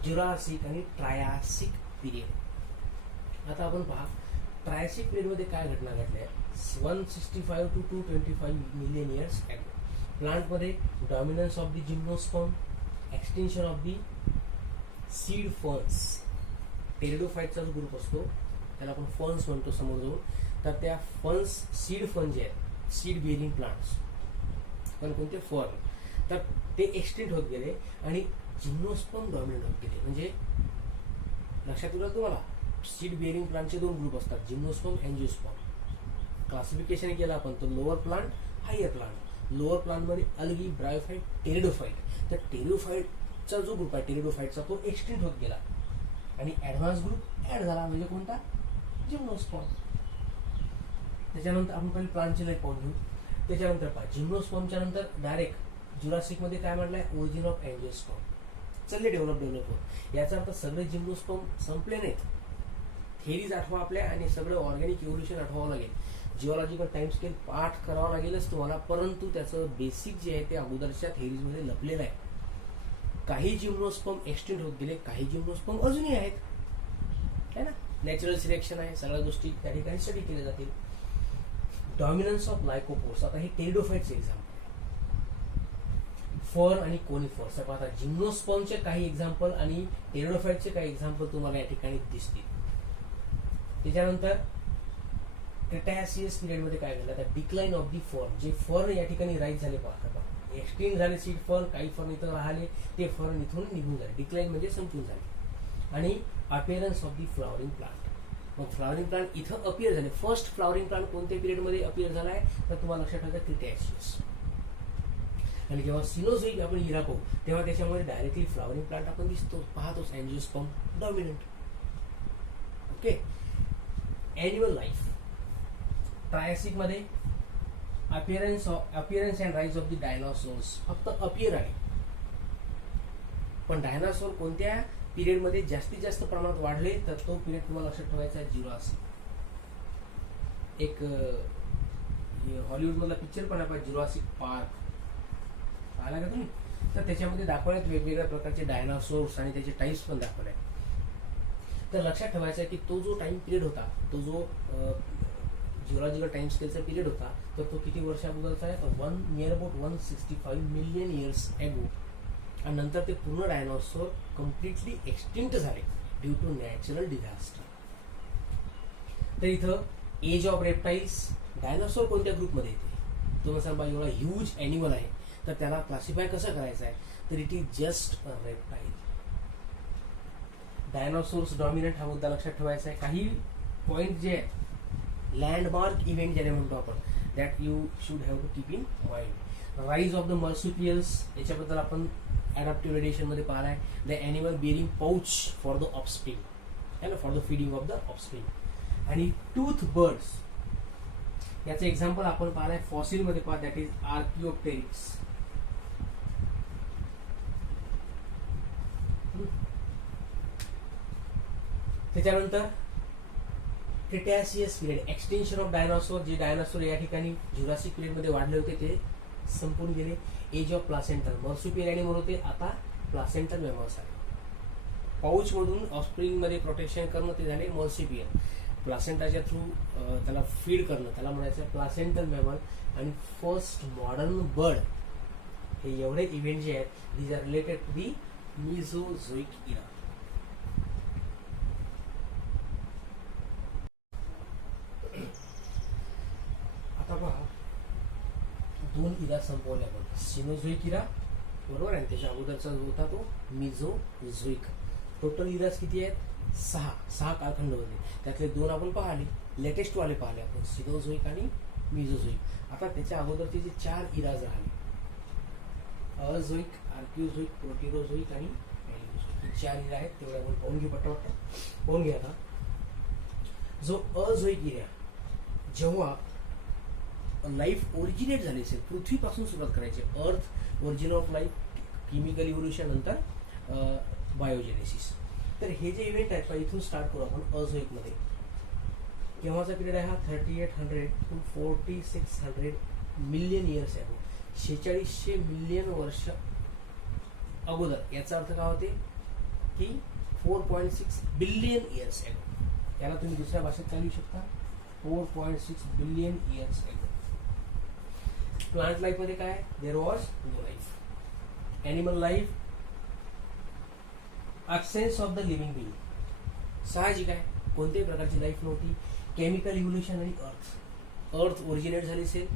ज्युरासिक आणि ट्रायासिक पिरियड. आता आपण पहा ट्रायासिक पिरियड मध्ये काय घटना घडल्या 165 to 225 million years ago. Plant मध्ये dominance of the gymnosperm, extension of the seed ferns. टेरिडोफाइटचा जो ग्रुप असतो त्याला आपण फर्न्स म्हणतो समोर जाऊन. तर त्या फर्न्स सीड फर्न जे आहेत सीड बिअरिंग प्लांट्स पण कोणते फर्न तर ते एक्सटेंड होत गेले आणि जिम्नोस्पर्म डॉमिनंट होत गेले. म्हणजे लक्षात येईल तुम्हाला सीड बिअरिंग प्लांटचे 2 ग्रुप असतात जिम्नोस्पर्म, एंजिओस्पर्म. क्लासिफिकेशन केलं आपण तर lower plant, higher plant. Lower प्लांटमध्ये अल्गी, ब्रायोफाइट, टेरिडोफाइट. तर टेरिडोफाइटचा जो ग्रुप आहे टेरिडोफाइटचा तो एक्सटेंड होत गेला आणि ऍडव्हान्स ग्रुप ऍड झाला म्हणजे कोणता जिम्नोस्पर्म. त्याच्यानंतर आपण पहिले प्लांटची लाईफ पाहून घेऊ. त्याच्यानंतर पहा जिम्नोस्पर्मच्या नंतर डायरेक्ट जुरासिक मध्ये काय म्हटलंय ओरिजिन ऑफ एंजिओस्पर्म. चालले डेव्हलप होत. याचा अर्थ सगळे जिम्नोस्पर्म संपले नाहीत. थेरीज आठवा आपल्या आणि सगळं ऑर्गॅनिक इव्होल्युशन आठवावं लागेल. जिओलॉजिकल टाइम स्केल पाठ करावा लागेलच तुम्हाला, परंतु त्याचं बेसिक जे आहे ते अगोदरच्या थेरीज मध्ये लपलेलं आहे. काही जिम्नोस्पर्म एक्सटेंड होत गेले, काही जिम्नोस्पर्म अजूनही आहेत है ना. नॅचरल सिलेक्शन आहे, सगळ्या गोष्टी त्या ठिकाणी स्टडी केल्या जातील. Dominance of lycopods. आता हे टेरिडोफाइटचे एक्झाम्पल फर आणि कोनिफर्स. आता जिम्नोस्पर्मचे काही एक्झाम्पल आणि टेरिडोफाइटचे काही एक्झाम्पल तुम्हाला या ठिकाणी दिसतील. त्याच्यानंतर क्रिटॅसियस पिरियड मध्ये काय झालं तर डिक्लाइन ऑफ दी फर्न. जे फर्न या ठिकाणी राईज झाले पहा एक्सटेंड झाले सीड फर्न, काही फर्न इथं राहिले ते फर्न इथून निघून झाले. डिक्लाइन म्हणजे संपून झाले. आणि appearance of the flowering plant. मग फ्लॉवरिंग प्लांट इथं अपिअर झाले. फर्स्ट फ्लॉवरिंग प्लांट कोणत्या पिरियड मध्ये अपिअर झाला आहे तर तुम्हाला लक्षात ठेवायचं क्रिटॅसियस. आणि जेव्हा सिनोझोइक आपण इरा पाहू तेव्हा त्याच्यामध्ये डायरेक्टली फ्लॉवरिंग प्लांट आपण दिसतो पाहतोच angiosperm dominant. Okay. Animal life Triassic मध्ये appearance and rise of the dinosaurs फक्त अपिअर आहे. पण डायनासोर कोणत्या पिरियड मध्ये जास्तीत जास्त प्रमाणात वाढले तर तो पिरियड तुम्हाला लक्षात ठेवायचा आहे ज्युरासिक. एक हॉलिवूड मधला पिक्चर पण आहे ज्युरासिक पार्क, पाहिला का तुम्ही. तर त्याच्यामध्ये दाखवण्यात वेगवेगळ्या प्रकारचे डायनासोर्स आणि त्याचे टाइप्स पण दाखवले. तर लक्षात ठेवायचं आहे की तो जो टाइम पिरियड होता तो जो जिओलॉजिकल टाइम स्केलचा पिरियड होता तर तो किती वर्ष अगोदरचा आहे तर नियर अबाउट 165 मिलियन इयर्स एगो. आणि नंतर ते पूर्ण डायनॉसॉर कम्प्लिटली एक्सटिंक्ट झाले ड्यू टू नॅचरल डिझास्टर. तर इथं एज ऑफ रेप्टाईल्स. डायनॉसॉर कोणत्या ग्रुपमध्ये येते तुम्हाला सांगा एवढा ह्यूज ॲनिमल आहे तर त्याला क्लासिफाय कसं करायचं आहे तर it is just a reptile. Dinosaurs dominant हा मुद्दा लक्षात ठेवायचा आहे. काही पॉइंट जे आहेत लँडमार्क इव्हेंट ज्याने म्हणतो आपण that you should have to keep in mind. Rise of the marsupials याच्याबद्दल आपण ॲडॅप्टिव्ह रेडिएशन मध्ये पाहिलाय. The animal bearing pouch for the offspring है ना, for the feeding of the offspring. आणि टूथ बर्ड्स याचं एक्झाम्पल आपण पाहिलाय फॉसिल मध्ये पहा दॅट इज आर्किओप्टेरिक्स. त्याच्यानंतर Cretaceous period extension of dinosaur. जे डायनासोर या ठिकाणी ज्युरासिक पिरियड मध्ये वाढले होते ते संपून गेले. Age of placental. Marsupial animal होते आता प्लासेंटल मॅमल्स आहे. पाऊच मधून ऑफस्प्रिंग मध्ये प्रोटेक्शन करणं ते झाले मर्सिपियल. प्लासेंटाच्या थ्रू त्याला फीड करणं त्याला म्हणायचं प्लासेंटल मॅमल. आणि फर्स्ट मॉडर्न बर्ड हे एवढे इव्हेंट जे आहेत these are related to the Mesozoic era. आता पहा 2 इरा संपवल्या आपण सिनोझोइक इरा बरोबर आहे. त्याच्या अगोदरचा जो होता तो मिझोझोईक. टोटल इराज किती आहेत? 6 कालखंड होते. त्यातले 2 आपण पाहिले, लेटेस्ट वाले पाहिले आपण, सिनोझोईक आणि मिझोझोईक. आता त्याच्या अगोदरचे जे 4 इराज राहिले, अझोईक, आर्किओझोईक, प्रोटेरोझोईक आणि पॅलिओझोईक, हे 4 इरा आहेत. तेवढे आपण पाहून घेऊ पटापट. पाहून घ्या. आता जो अझोईक इरा, जेव्हा लाईफ ओरिजिनेट झाली असेल, पृथ्वीपासून सुरुवात करायची, अर्थ origin of life, chemical evolution, नंतर बायोजेनेसिस. तर हे जे इव्हेंट आहेत इथून स्टार्ट करू आपण. अझोईक मध्ये केव्हाचा पिरियड आहे हा? 3800 to 4600 मिलियन इयर्स आहे. 4600 मिलियन वर्ष अगोदर. याचा अर्थ काय होते की 4.6 बिलियन इयर्स आहे. याला तुम्ही दुसऱ्या भाषेत काय लिहू शकता? 4.6 बिलियन इयर्स आहे. प्लांट लाईफ मध्ये काय? There was no life. Animal life, absence of the living being. साहजिक आहे, कोणत्याही प्रकारची लाईफ नव्हती. केमिकल इव्होल्युशन आणि अर्थ ओरिजिनेट झाली असेल,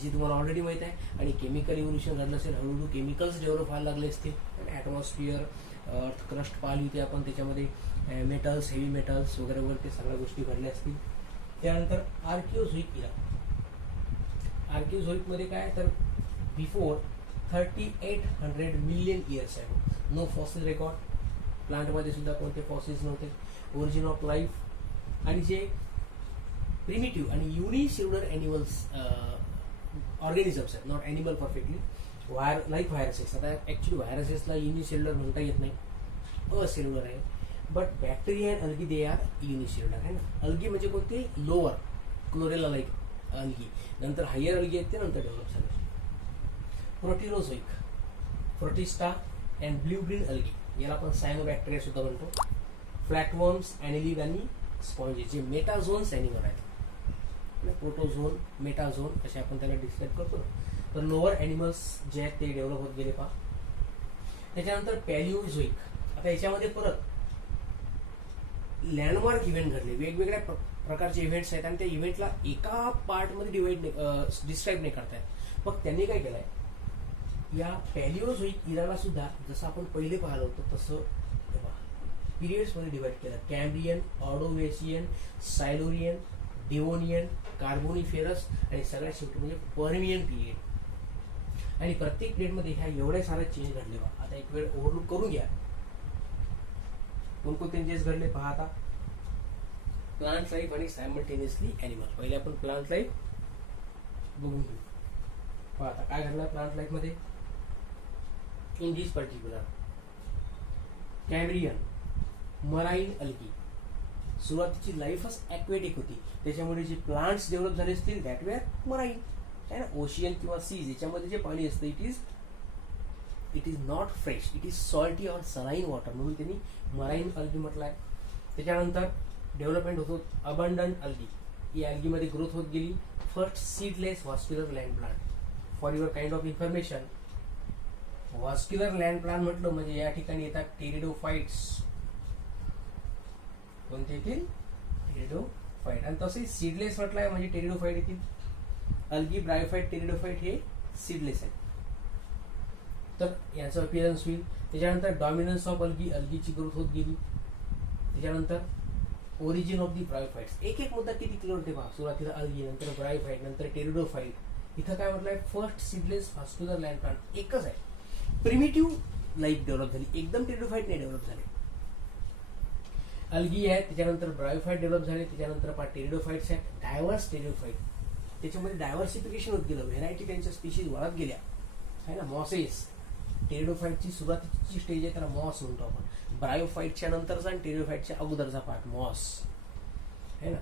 जी तुम्हाला ऑलरेडी माहित आहे. आणि केमिकल इव्होल्युशन झालं असेल, हळूहळू केमिकल्स डेव्हलप व्हायला लागले असतील. ॲटमॉस्फिअर, अर्थ क्रस्ट पाहिली होती आपण, त्याच्यामध्ये मेटल्स, हेवी मेटल्स वगैरे वगैरे ते सगळ्या गोष्टी घडल्या असतील. त्यानंतर आर्किओझोईक इरा. आर्किओझोईक मध्ये काय तर बिफोर 3800 मिलियन इयर्स आहे. No fossil record. प्लांटमध्ये सुद्धा कोणते फॉसिल्स नव्हते. ओरिजिन ऑफ लाईफ आणि जे प्रिमिटिव्ह आणि युनिसेल्युलर ॲनिमल्स ऑर्गॅनिझम्स आहेत, not animal perfectly, like viruses. आता ॲक्च्युली व्हायरसेसला युनिसेल्युलर म्हणता येत नाही, असेल्युलर आहे. But bacteria and algae they are unicellular आहे ना. अल्गी म्हणजे कोणते? Lower chlorella like algae. नंतर हायर अल्गी आहेत, ते नंतर डेव्हलप झाले. Proterozoic, protista and blue green algae, याला आपण सायनोबॅक्टेरिया सुद्धा म्हणतो. फ्लॅटवर्म्स, ॲनिलिड आणि स्पॉन्जेस, जे मेटाझोन्स ॲनिमल आहेत. प्रोटोझोन, मेटाझोन असे आपण त्याला डिस्क्राईब करतो. तर लोअर ॲनिमल्स जे आहेत ते डेव्हलप होत गेले पहा. त्याच्यानंतर पॅलिओझोईक. आता याच्यामध्ये परत लँडमार्क इव्हेंट घडले, वेगवेगळ्या प्रकारचे इव्हेंट्स आहेत आणि त्या इव्हेंटला एका पार्टमध्ये डिस्क्राईब नाही करतायत. मग त्यांनी काय केलंय, या पॅलिओझोईक इराला सुद्धा जसं आपण पहिले पाहिलं होतं तसं पिरियड्स मध्ये डिवाइड केलं. कॅम्ब्रियन, ऑर्डोवेशियन, सायलोरियन, डिवोनियन, कार्बोनिफेरस आणि सगळ्यात शेवटी म्हणजे पर्मियन पिरियड. आणि प्रत्येक पिरियडमध्ये ह्या एवढ्या साऱ्या चेंज घडले बा. आता एक वेळ ओव्हरलुक करून घ्या, कोणकोणते चेंजेस घडले पहा. आता प्लांट लाईफ आणि सायमल्टेनियसली ॲनिमल. पहिले आपण प्लांट लाईफ बघून घेऊ. पहा आता काय घडलं प्लांट लाईफ मध्ये. In this particular Cambrian, marine algae. सुरुवातीची लाईफच ॲक्वेटिक होती, त्याच्यामुळे जे प्लांट्स डेव्हलप झाले असतील दॅट वेअर मराईन आहे ना. ओशियन किंवा सीज याच्यामध्ये जे पाणी असतं it is not fresh, it is salty or saline water, म्हणून त्यांनी मराईन अल्गी म्हटलंय. त्याच्यानंतर डेव्हलपमेंट होतो अबंडंट अल्गी. ही अल्गीमध्ये ग्रोथ होत गेली. First seedless vascular land plant. For your kind of information, vascular land plant म्हटलं म्हणजे या ठिकाणी येतात टेरिडोफाइट्स. कोणते येतील? टेरिडोफाइट. आणि तसेच सीडलेस म्हटलंय म्हणजे टेरिडोफाइट येतील. अल्गी, ब्रायोफाइट, टेरिडोफाइट हे सीडलेस आहेत. तर याचं अपिअरन्स होईल. त्याच्यानंतर डॉमिनन्स ऑफ अल्गी, अल्गीची ग्रोथ होत गेली. त्याच्यानंतर ओरिजिन ऑफ दी ब्रायोफाइट्स. एक एक मुद्दा किती क्लिअर होते पहा. सुरुवातीला अल्गी, नंतर ब्रायोफाइट, नंतर टेरिडोफाइट. इथं काय म्हटलंय, first seedless vascular land plant एकच आहे. प्रिमिटिव्ह लाईफ डेव्हलप झाली, एकदम टेरिडोफाइट नाही डेव्हलप झाले. अल्गी आहे, त्याच्यानंतर ब्रायोफाइट डेव्हलप झाले, त्याच्यानंतर पहा टेरिडोफाइट्स आहेत, डायव्हर्स टेरिडोफाइट. त्याच्यामध्ये डायव्हर्सिफिकेशन होत गेलं, व्हेरायटी त्यांच्या स्पीशीज वाढत गेल्या आहे ना. मॉसेस, टेरिडोफाइटची सुरुवातीची स्टेज आहे, त्याला मॉस म्हणतो आपण. ब्रायोफाइटच्या नंतरचा आणि टेरिडोफाइटच्या अगोदरचा पार्ट मॉस आहे ना.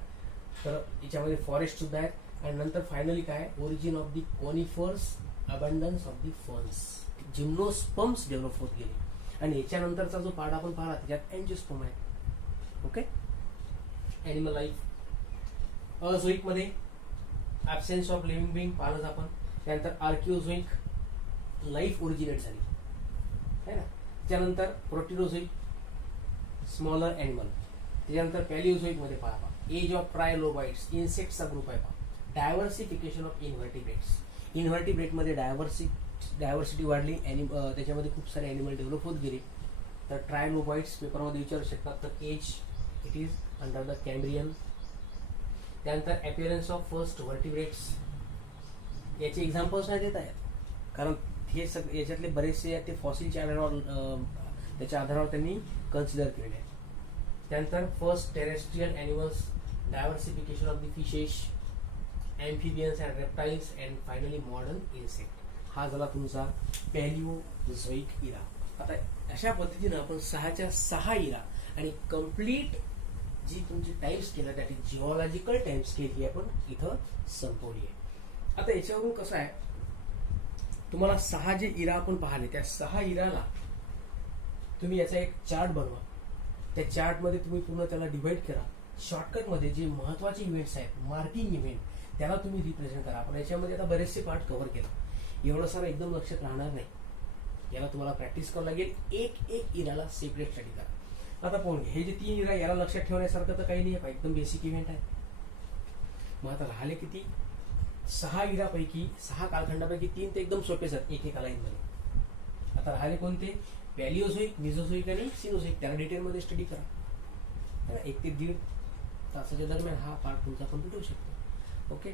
तर याच्यामध्ये फॉरेस्ट सुद्धा आहेत. आणि नंतर फायनली काय, origin of the conifers, abundance of the ferns. Gymnosperms develop होत गेले. आणि याच्यानंतरचा जो पार्ट आपण पाहिला त्याच्यात एंजिओस्पर्म आहे. ओके. Animal life. अझोईक मध्ये ॲब्सेन्स ऑफ लिव्हिंग बिंग पाहिलंच आपण. त्यानंतर आर्किओझोईक लाईफ ओरिजिनेट झाली आहे ना. त्यानंतर प्रोटिरोझोईक स्मॉलर ॲनिमल. त्याच्यानंतर पॅलिओझोईक मध्ये पहा एज ऑफ ट्रायलोबाइट्स, इन्सेक्टचा ग्रुप आहे पहा. Diversification of इन्व्हर्टिब्रेट्स. इन्व्हर्टिब्रेट मध्ये डायव्हर्सिक डायव्हर्सिटी वाढली, त्याच्यामध्ये खूप सारे ॲनिमल डेव्हलप होत गेले. तर ट्रायलोबाइट्स पेपरमध्ये विचारू शकतात. तर as it is under the Cambrian. त्यानंतर अपिअरन्स ऑफ फर्स्ट व्हर्टिब्रेट्स, याचे एक्झाम्पल्स नाही देत आहेत कारण हे याच्यातले बरेचसे आहेत ते फॉसिलच्या आधारावर त्याच्या आधारावर त्यांनी कन्सिडर केलेले आहेत. त्यानंतर first terrestrial animals, diversification of the fishes, amphibians and reptiles, and finally modern insect. हा झाला तुमचा पॅलिओझोइक इरा. आता अशा पद्धतीनं आपण 6च्या 6 इरा आणि कम्प्लीट जी तुमची टाइम स्केल आहे त्याची जिओलॉजिकल टाइम स्केल ही आपण इथं संपवली आहे. आता याच्यावरून कसं आहे, तुम्हाला 6 जे इरा आपण पाहिले त्या 6 इराला तुम्ही याचा एक चार्ट बनवा. त्या चार्टमध्ये तुम्ही पूर्ण त्याला डिवाइड करा. शॉर्टकटमध्ये जे महत्वाचे इव्हेंट्स आहेत, मार्किंग इव्हेंट, त्याला तुम्ही रिप्रेझेंट करा. आपण याच्यामध्ये आता बरेचसे पार्ट कव्हर केले, एवढं सारं एकदम लक्षात राहणार नाही. याला तुम्हाला प्रॅक्टिस करावं लागेल. एक इराला सेपरेट स्टडी करा. आता पाहून हे जे 3 इरा याला लक्षात ठेवण्यासारखं तर काही नाही आहे, एकदम बेसिक इव्हेंट आहे. मग आता राहिले किती? 6 इरापैकी 6 कालखंडापैकी 3 ते एकदम सोपेच आहेत एकेका लाईनमध्ये. आता राहिले कोणते? पॅलिओझोइक, मिझोझोइक आणि सिनोझोइक. त्याला डिटेलमध्ये स्टडी करा. 1 ते 1.5 तासाच्या दरम्यान हा पार्ट तुमचा कम्प्लीट होऊ शकतो. ओके.